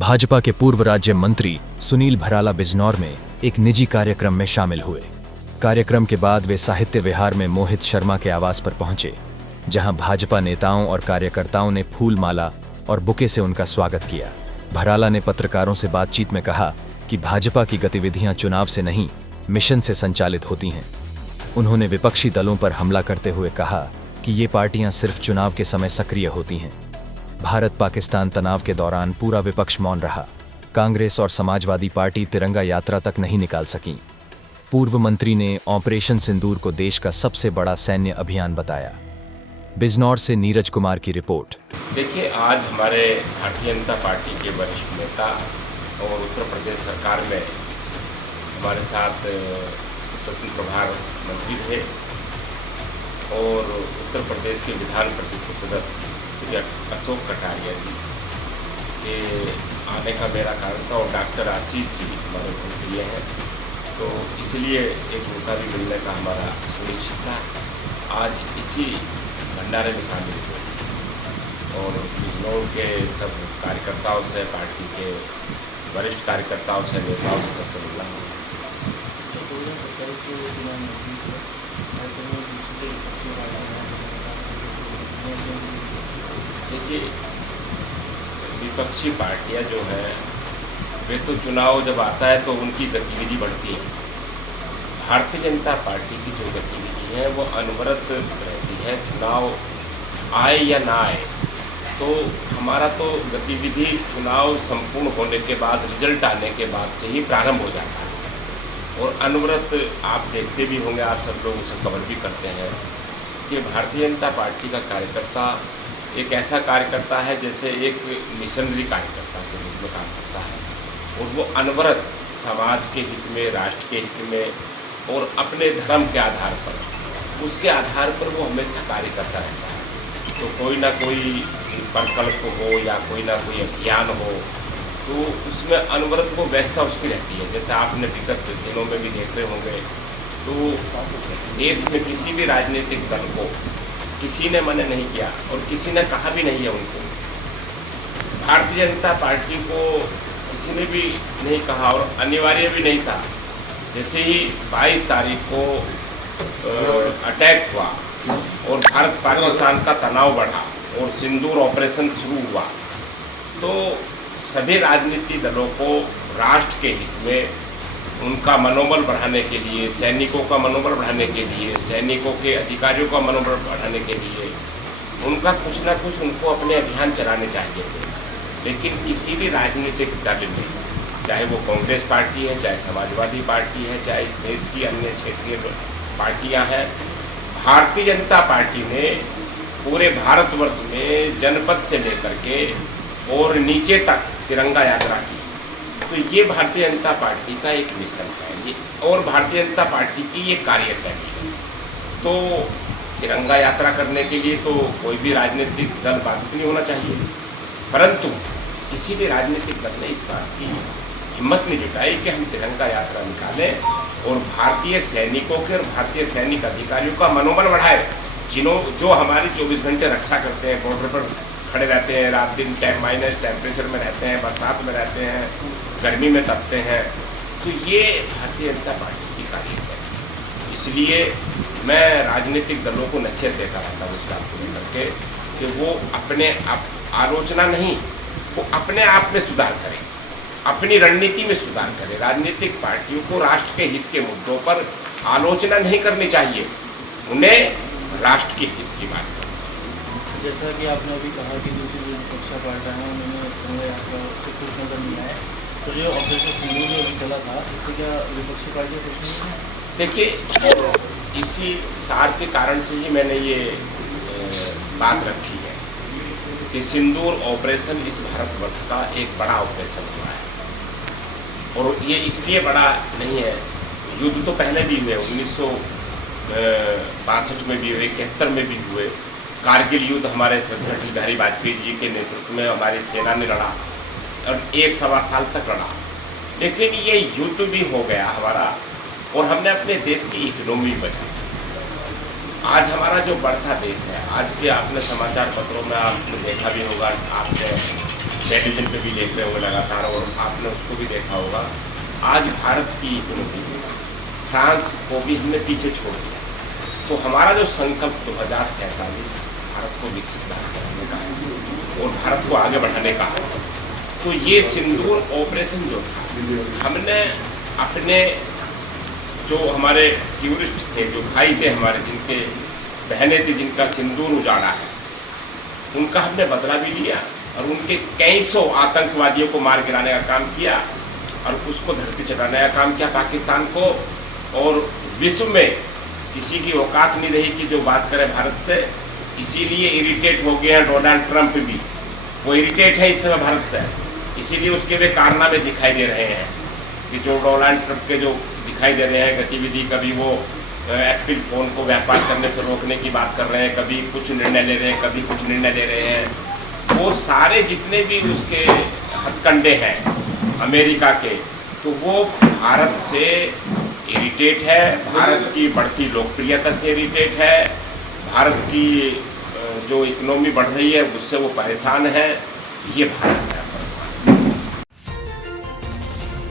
भाजपा के पूर्व राज्य मंत्री सुनील भराला बिजनौर में एक निजी कार्यक्रम में शामिल हुए। कार्यक्रम के बाद वे साहित्य विहार में मोहित शर्मा के आवास पर पहुंचे, जहां भाजपा नेताओं और कार्यकर्ताओं ने फूल माला और बुके से उनका स्वागत किया। भराला ने पत्रकारों से बातचीत में कहा कि भाजपा की गतिविधियां चुनाव से नहीं, मिशन से संचालित होती हैं। उन्होंने विपक्षी दलों पर हमला करते हुए कहा कि ये पार्टियां सिर्फ चुनाव के समय सक्रिय होती हैं। भारत पाकिस्तान तनाव के दौरान पूरा विपक्ष मौन रहा। कांग्रेस और समाजवादी पार्टी तिरंगा यात्रा तक नहीं निकाल सकीं। पूर्व मंत्री ने ऑपरेशन सिंदूर को देश का सबसे बड़ा सैन्य अभियान बताया। बिजनौर से नीरज कुमार की रिपोर्ट। देखिए, आज हमारे भारतीय जनता पार्टी के वरिष्ठ नेता और उत्तर प्रदेश सरकार में हमारे साथ स्वतंत्र प्रभार मंत्री थे और उत्तर प्रदेश के विधान परिषद के सदस्य श्री अशोक कटारिया जी के आने का मेरा कारण था और डॉक्टर आशीष जी हमारे प्रिय हैं, तो इसलिए एक मौका भी मिलने का हमारा सुनिश्चित था। आज इसी भंडारे में शामिल हुए और बिजनौर के सब कार्यकर्ताओं से, पार्टी के वरिष्ठ कार्यकर्ताओं से, नेताओं से सबसे मिला। देखिए, विपक्षी पार्टियां जो हैं वे तो चुनाव जब आता है तो उनकी गतिविधि बढ़ती है। भारतीय जनता पार्टी की जो गतिविधि है वो अनवरत रहती है। चुनाव आए या ना आए, तो हमारा तो गतिविधि चुनाव संपूर्ण होने के बाद, रिजल्ट आने के बाद से ही प्रारंभ हो जाता है और अनवरत आप देखते भी होंगे, आप सब लोग उसे कवर भी करते हैं कि भारतीय जनता पार्टी का कार्यकर्ता एक ऐसा कार्यकर्ता है जैसे एक मिशनरी कार्यकर्ता के रूप में काम करता है और वो अनवरत समाज के हित में, राष्ट्र के हित में और अपने धर्म के आधार पर, उसके आधार पर वो हमेशा कार्य करता रहता है। तो कोई ना कोई प्रकल्प हो या कोई ना कोई अभियान हो, तो उसमें अनवरत वो व्यवस्था उसकी रहती है। जैसे आपने विगत दिनों में भी देख रहे होंगे, तो देश में किसी भी राजनीतिक दल को किसी ने मना नहीं किया और किसी ने कहा भी नहीं है उनको। भारतीय जनता पार्टी को किसी ने भी नहीं कहा और अनिवार्य भी नहीं था। जैसे ही 22 तारीख को अटैक हुआ और भारत पाकिस्तान का तनाव बढ़ा और सिंदूर ऑपरेशन शुरू हुआ, तो सभी राजनीतिक दलों को राष्ट्र के हित में, उनका मनोबल बढ़ाने के लिए, सैनिकों का मनोबल बढ़ाने के लिए, सैनिकों के अधिकारियों का मनोबल बढ़ाने के लिए उनका कुछ ना कुछ उनको अपने अभियान चलाने चाहिए थे। लेकिन किसी भी राजनीतिक दल में, चाहे वो कांग्रेस पार्टी है, चाहे समाजवादी पार्टी है, चाहे इस देश की अन्य क्षेत्रीय पार्टियां हैं, भारतीय जनता पार्टी ने पूरे भारतवर्ष में जनपद से लेकर के और नीचे तक तिरंगा यात्रा की। तो ये भारतीय जनता पार्टी का एक मिशन है ये, और भारतीय जनता पार्टी की ये कार्यशैली है। तो तिरंगा यात्रा करने के लिए तो कोई भी राजनीतिक दल बाधित नहीं होना चाहिए, परंतु किसी भी राजनीतिक दल ने इस बात की हिम्मत नहीं जुटाई कि हम तिरंगा यात्रा निकालें और भारतीय सैनिकों के और भारतीय सैनिक अधिकारियों का मनोबल बढ़ाए, जो हमारी 24 घंटे रक्षा करते हैं, बॉर्डर पर खड़े रहते हैं, रात दिन माइनस टेम्परेचर में रहते हैं, बरसात में रहते हैं, गर्मी में तपते हैं। तो ये भारतीय जनता पार्टी की कार्यशैली। इसलिए मैं राजनीतिक दलों को नसीहत देता रहता हूँ इस बात को लेकर के कि वो अपने आप आलोचना नहीं, वो अपने आप में सुधार करें, अपनी रणनीति में सुधार करें। राजनीतिक पार्टियों को राष्ट्र के हित के मुद्दों पर आलोचना नहीं करनी चाहिए, उन्हें राष्ट्र के हित की बात करनी। जैसा कि आपने अभी कहा कि दूसरी विपक्षी पार्टियां हैं, उन्होंने तिरंगा यात्रा से कुछ नजर नहीं आए, तो जो ऑपरेशन सिंदूर जो अभी चला था, इससे क्या विपक्षी पार्टियां कुछ नहीं है? देखिए, इसी सार के कारण से ही मैंने ये बात रखी है कि सिंदूर ऑपरेशन इस भारतवर्ष का एक बड़ा ऑपरेशन हुआ है और ये इसलिए बड़ा नहीं है। युद्ध तो पहले भी हुए, 1962 में भी हुए, 71 में भी हुए। कारगिल युद्ध हमारे श्रद्धेय अटल बिहारी वाजपेयी जी के नेतृत्व में हमारी सेना ने लड़ा और 1-1.25 साल तक लड़ा। लेकिन ये युद्ध भी हो गया हमारा और हमने अपने देश की इकोनॉमी बचाई। आज हमारा जो बढ़ता देश है, आज के आपने समाचार पत्रों में आपने देखा भी होगा, आपने टेलीविजन पे भी देख रहे होंगे लगातार, और आपने उसको भी देखा होगा। आज भारत की इकोनॉमी फ्रांस को भी हमने पीछे छोड़ दिया। तो हमारा जो संकल्प 2047 भारत को विकसित भारत बनाने का है और भारत को आगे बढ़ाने का है, तो ये सिंदूर ऑपरेशन जो था, हमने अपने जो हमारे टूरिस्ट थे, जो भाई थे हमारे, जिनके बहनें थी, जिनका सिंदूर उजाड़ा है, उनका हमने बदला भी लिया और उनके कई सौ आतंकवादियों को मार गिराने का काम किया और उसको धरती चटाने का काम किया पाकिस्तान को। और विश्व में किसी की औकात नहीं रही कि जो बात करे भारत से, इसीलिए इरिटेट हो गए हैं डोनाल्ड ट्रंप भी, वो इरिटेट है इस समय भारत से, इसीलिए उसके वे कारनामे दिखाई दे रहे हैं कि जो डोनाल्ड ट्रंप के जो दिखाई दे रहे हैं गतिविधि, कभी वो एप्पल फ़ोन को व्यापार करने से रोकने की बात कर रहे हैं, कभी कुछ निर्णय ले रहे हैं, कभी कुछ निर्णय ले रहे हैं, वो सारे जितने भी उसके हथकंडे हैं अमेरिका के, तो वो भारत से इरिटेट है, भारत की बढ़ती लोकप्रियता से इरिटेट है, भारत की जो इकोनॉमी बढ़ रही है उससे वो परेशान है। ये भारत है।